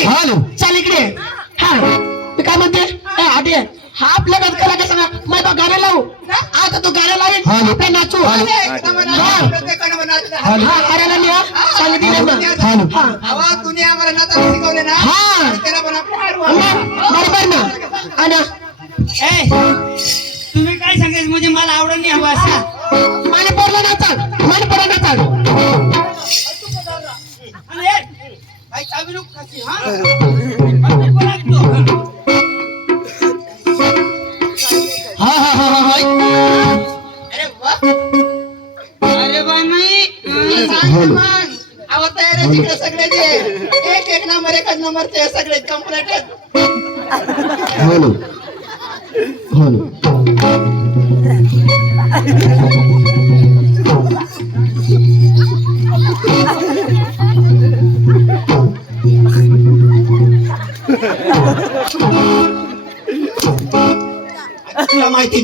ती चल इकडे. हा मी काय म्हणते आधी हा आपल्या गजकाला कसं ना मग तो गाणं लावू आता तो गाणं लावेल आपल्या नाचू हा अरे ना मी सांगितलं तुम्ही आम्हाला नाचायला शिकवले ना हा त्याला पण आपल्या बरोबर ना आणि तुम्ही काय सांगायचं म्हणजे मला आवडत नाही हवा असा माने पोरला नाचाल माने पोरला नाचाल भाई चावी लोक खाची हा आपण बोलातो अरे वा अरे बा नाही आवा तयार आहे तिकडे सगळे जे एक नंबर एकच नंबरचे सगळे कंप्लीट आहेत. तुला माहिती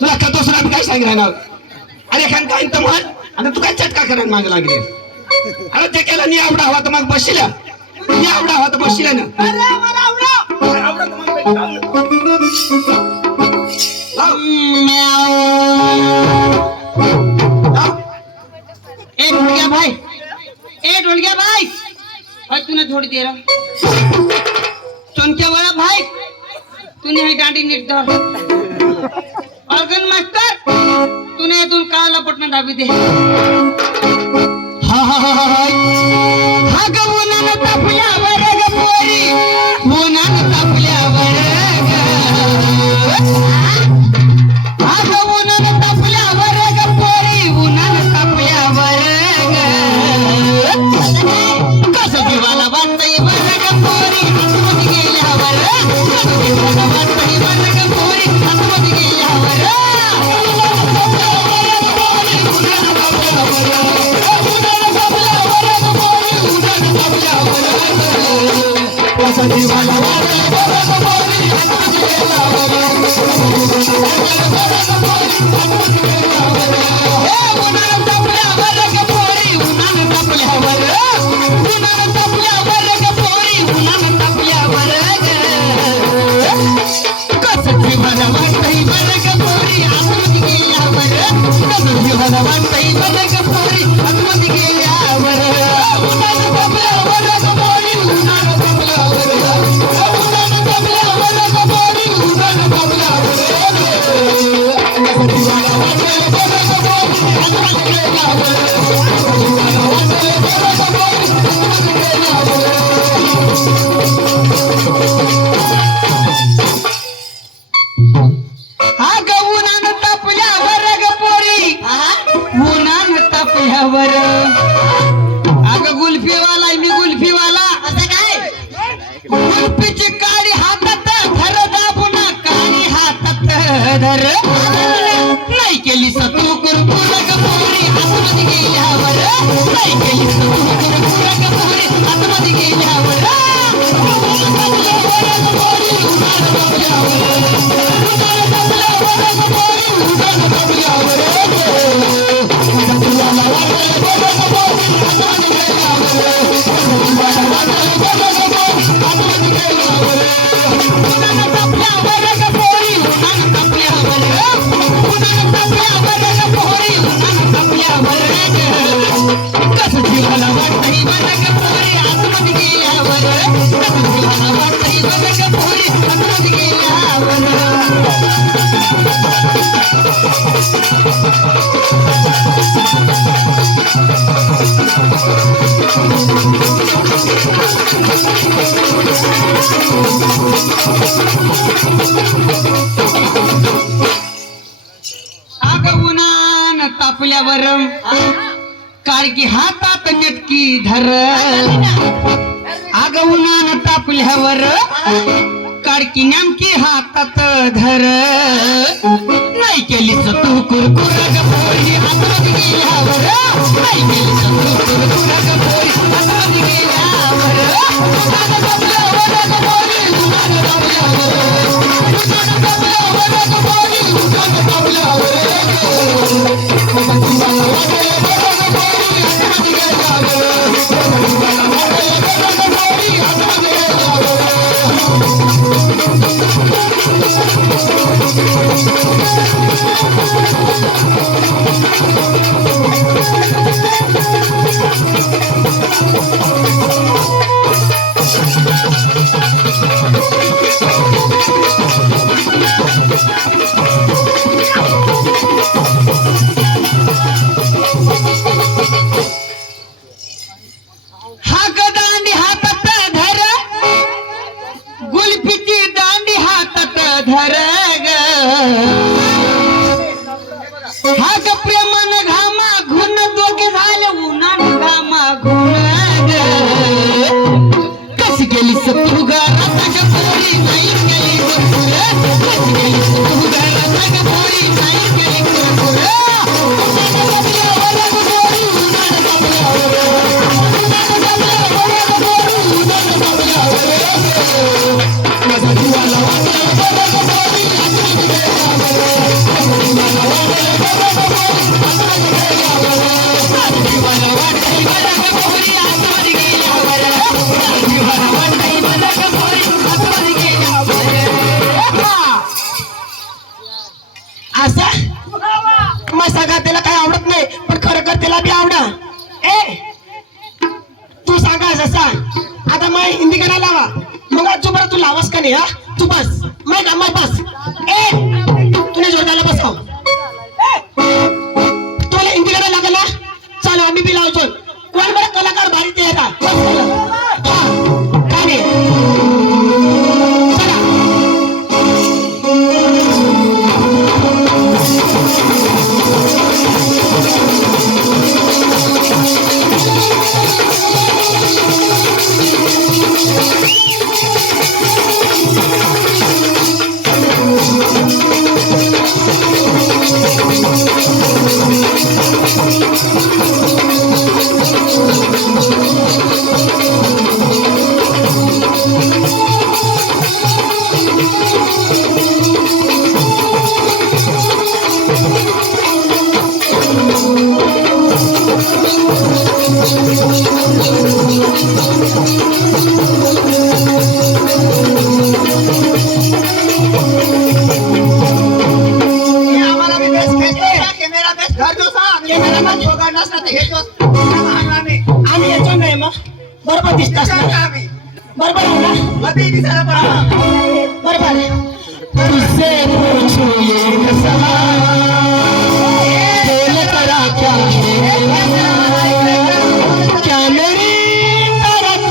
तुला का दुसरा काय सांगितलं ना अरे खान काय तर म्हण आता तू काय चटका करायला मागे लागले अरे ते केलं मी आवडा हवा तर मग बसल्या मी आवडा हवा तर बसल्या ना अरे मला आवडलं ए ढोलकिया भाई भाई तूने थोड़ी देर चौंकिया वाला भाई तूने ही डांडी नीट धर ऑर्गन मास्टर तूने दोन काळा लपटना दाबी दे हा ग उन्हानं तापल्यावर ग पोरी उन्हानं तापल्यावर हा ग उन्हानं तापल्यावर ग पोरी उन्हानं तापल्यावर कसं दिवाला बांधताय बरं ग पोरी आतमध्ये गेल्यावर कसं दिवाला बांधताय बरं ग पोरी आतमध्ये गेल्यावर अगं गुल्फीवाला मी गुल्फीवाला असं काय गुल्फीची काळी हातात धर दाबून काळी हातात धर नाही केली सतू कुरकुर गपोरी आतमध्ये गेल्यावर नाही केली सतू कुरकुर गपोरी आतमध्ये गेल्यावर तापल्यावर काळकी हातात नेटकी धर आग उन्हानं तापल्यावर काळकी नेमकी हातात धर नाही केलीच तू कुरकुर गपोरी हातात गेल्यावर नाही केलीच तू कुरकुर गपोरी हातात गेल्यावर हाक दांडी हातात धर गुलफीची दांडी हातात धर ग हाक प्रेमन घामा घुन दोघे झाले उन्हान घामा घुन ग कशी गेलीस तू घरात ग पोरी नाही गेली कशी गेलीस तू घरात ग पोरी नाही गेली असा मसागा त्याला काही आवडत नाही पण खरं कर त्याला बी आवडा ए तू सांगा जसा आता मग हिंदी गाणं लावा मग तू बरं तू लावास का नाही हा तू बस मग बस ए तुने जोरदार बसव तुला हिंदी गाणं लागेल ना चालू आम्ही बी लावतो कोण बरं कलाकार भारी ते येतात काय नाही चला आम्ही येतो नाही मग बरोबर दिसतात बरोबर आहे ना बरोबर तुझसे पूछो ये कसला बोल करा क्या क्या मेरी तरफ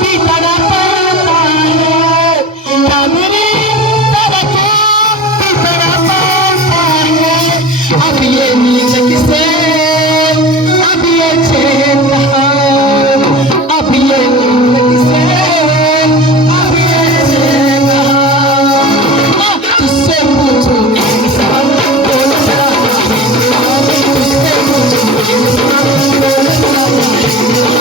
भी तरफ पाता है क्या मेरी तरफ भी तरफ पाता है अब ये नींद किसे अब ये चैन कहाँ अब ये नींद किसे अब ये चैन कहाँ तुझसे पूछो इंसान बोल जरा तुझसे पूछो इंसान बोल जरा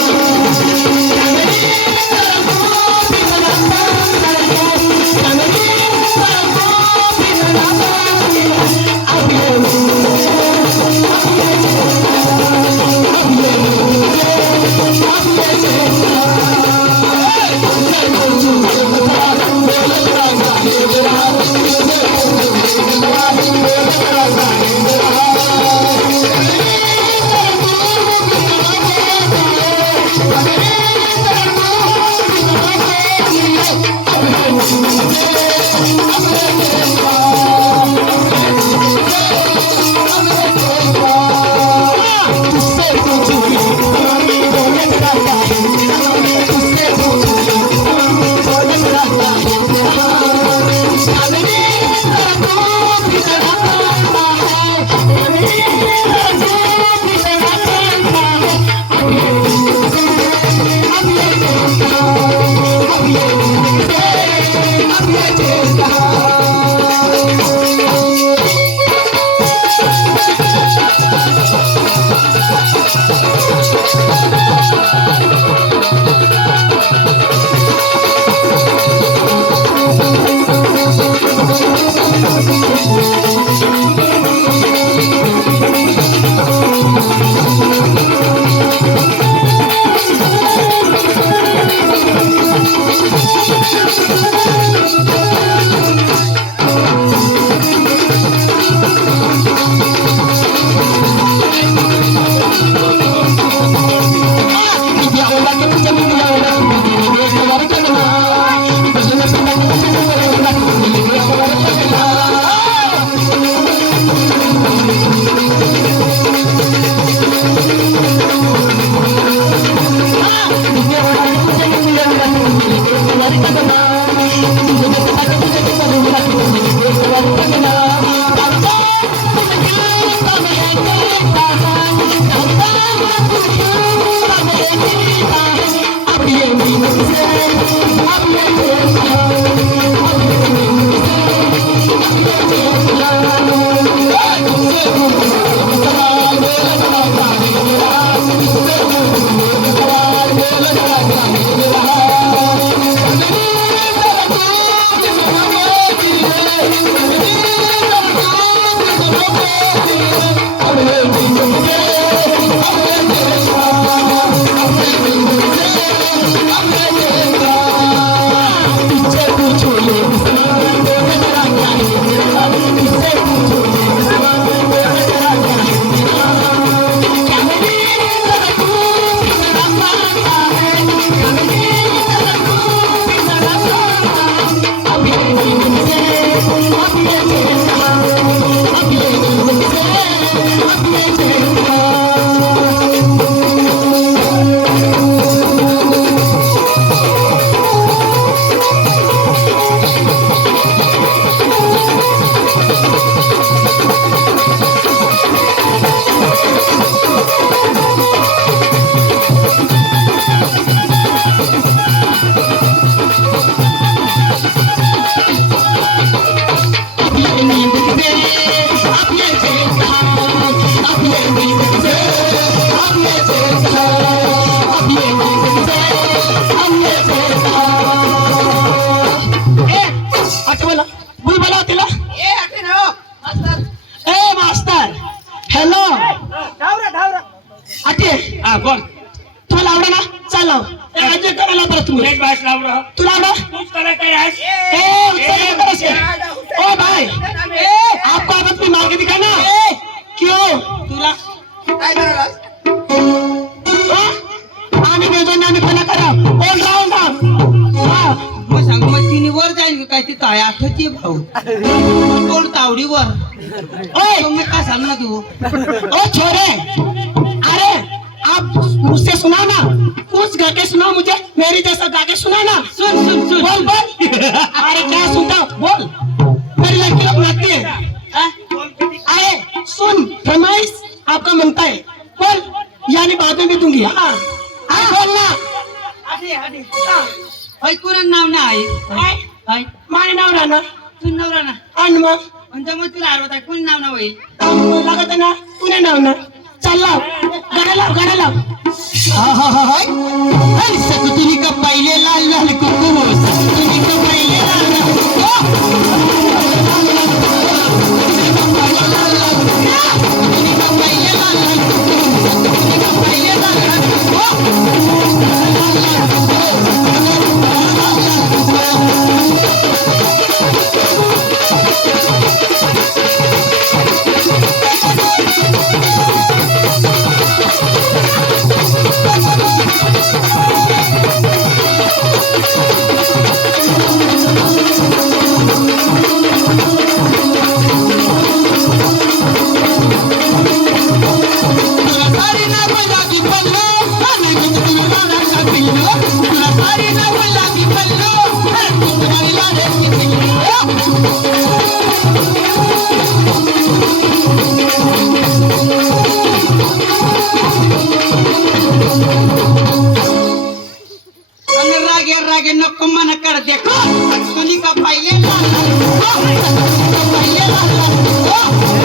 हा बोल. तुला आवडा ना चाल लाव अजय करायला परत तुम्ही एक बास लाव रहा. तुला आवडा तूच करायचं आहेस. ओ भाई आपको आदत में मार के दिखा ना क्यों तुला काय करायला आम्ही नियोजन आम्ही कोणा करा ऑल राऊंड हा मग सांग मग तिने वर जाईल काय ते काय आठवते भाऊ कोण तावडीवर ओए तुम्ही काय सांगणार तू ओ छोरे अरे आप मुझसे सुना ना कुछ गा के सुनाओ मुझे मेरी जैसा गा के सुना ना सुन सुन सुन बोल बोल अरे क्या सुनता बोल मेरी लड़की लोग नाचती है हाँ? अरे सुन फरमाइश आपका मनता है बोल यानी बाद में भी दूंगी हाँ हाँ बोलना आधी आधी ऐकून नाव ना आहे माने नाव राहणार तू नवरा ना आणि मग म्हणजे मग तुला आठवत आहे कोण नाव ना होईल लागत ना पुणे नाव ना चल लाव गाणं लाव सकुतुनी का पहिले लाल लाल कुकू सकुतुनी का पहिले लाल लाल रागे नको मन कर देखो सकुतुनी का पहिले लाल लाल पहिले लाल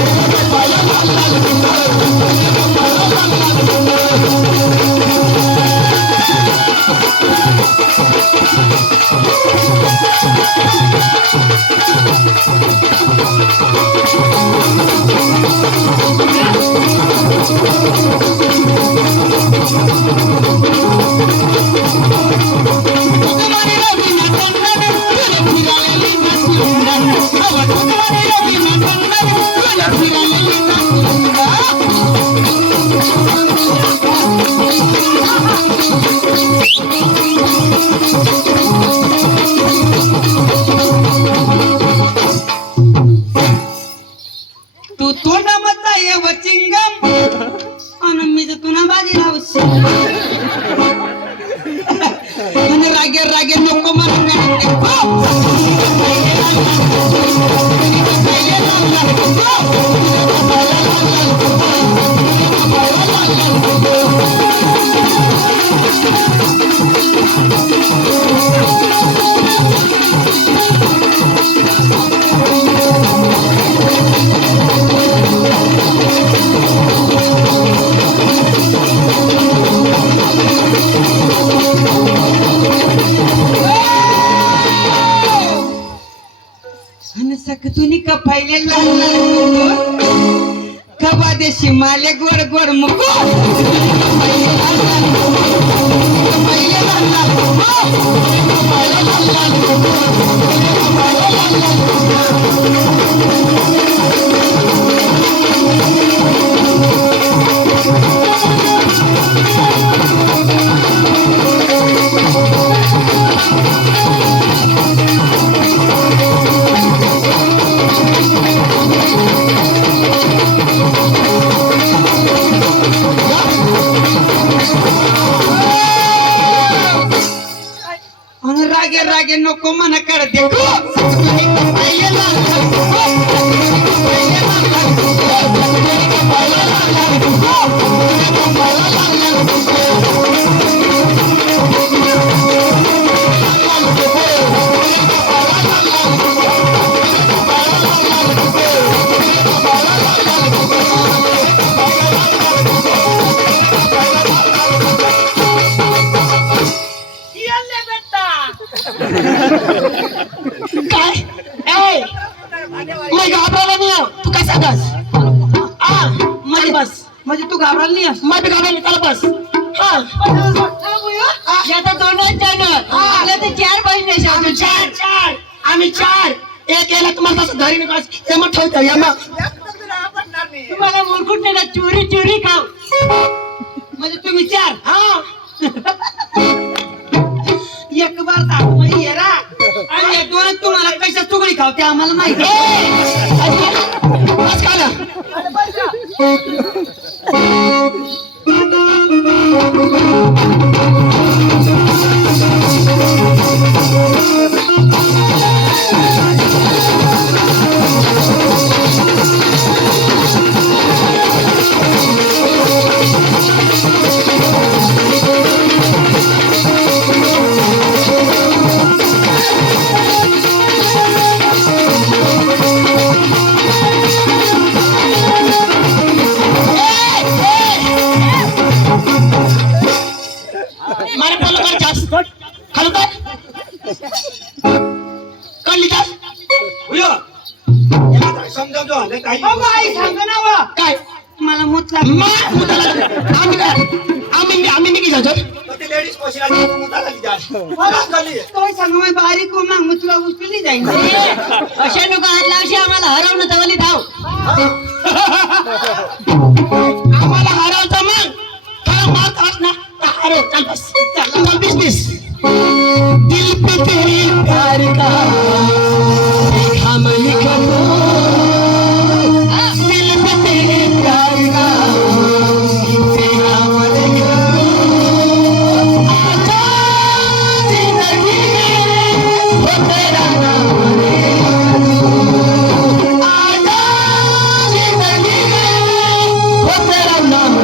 तू तोंडा मधला ये वचिंगम आणि मी तुना बाजी लावशी रागे रागे नको मला कळते आणि सकतुनी कपायले कबा देशी माले गोड गोड मुको आणि रागे रागे नको मन कर देखो काय ए मी घाबरला नाही तू काय सांगस आ माझी बस म्हणजे तू घाबरला नाही माझी घाबरली चला बस हा आता दोनच जण आपल्या तर 4 बहिणी आम्ही चार आम्ही चार एक याला तुम्हाला तसं घरी नका ते मग ठेवतो या मग तुम्हाला मुरकुट नाही ना चोरी चोरी खाऊ म्हणजे तुम्ही 4 हा एक बार दाखव येरा आणि या दोन तुम्हाला कशा तुगडी खावते आम्हाला माहिती बस खाला मारे बोल मारे जास्त खालो तर कळली का उयो समजावतो आले काही आई सांग ना वा काय मला मुतला आम्ही निघी जातो तो सांग मी बारीक हो मग मुतला उचलली जाईल अशा लोक हात लावशी आम्हाला हरवणं तवली धाव आम्हाला हरवतं मग खरं मात असणार अरे चल बस चल बिजनेस दिल पे तेरी प्यार का देखा मैं लिखूं दिल पे तेरे प्यार का तेरा मैं लिखूं आजा जिंदगी में वो तेरा नाम आजा जिंदगी में वो तेरा नाम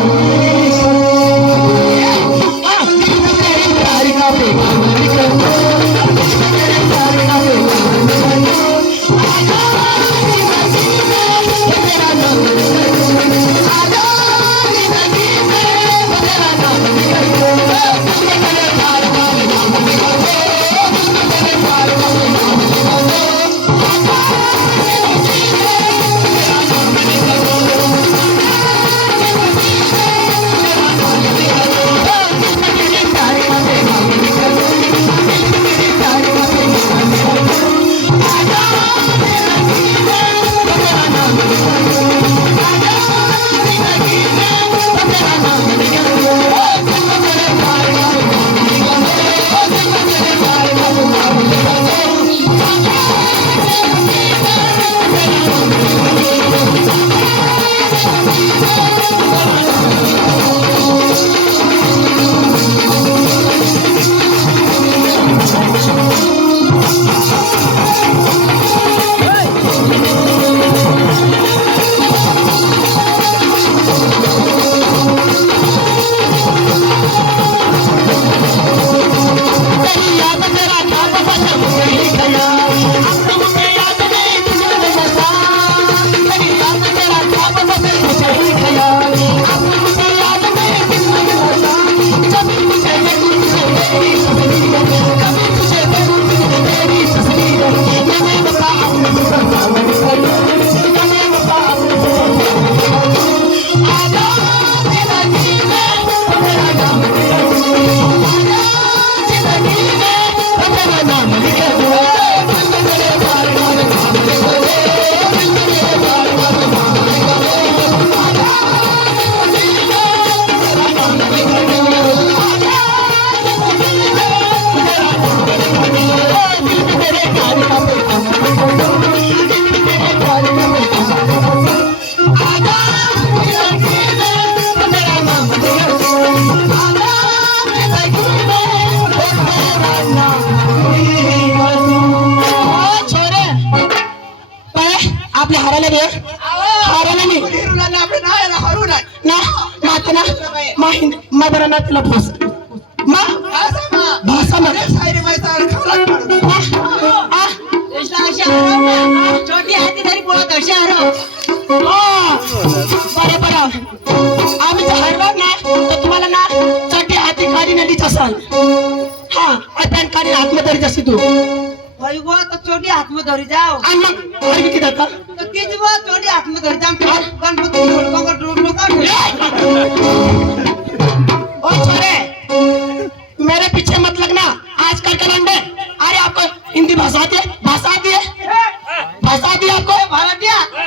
हारायला बे हारायला मी हिरूला ना आपले नाही ना हरू नाही ना मात ना माहिन मा बरं ना तुला फस मा असं मा भाषा मा सायरी माहिती खाला छोटी हाती तरी बोलत अशी हरव बरं बरं आम्ही जर हरणार ना तर तुम्हाला ना चटी हाती काढी नदीच असाल हा आता काढी आत्मधरी जशी तू भाई वो तो छोटी हाथ में धरी जाओ आणि मग हरवी किती का तो तीच वो छोटी हाथ में धरी जाओ गणपती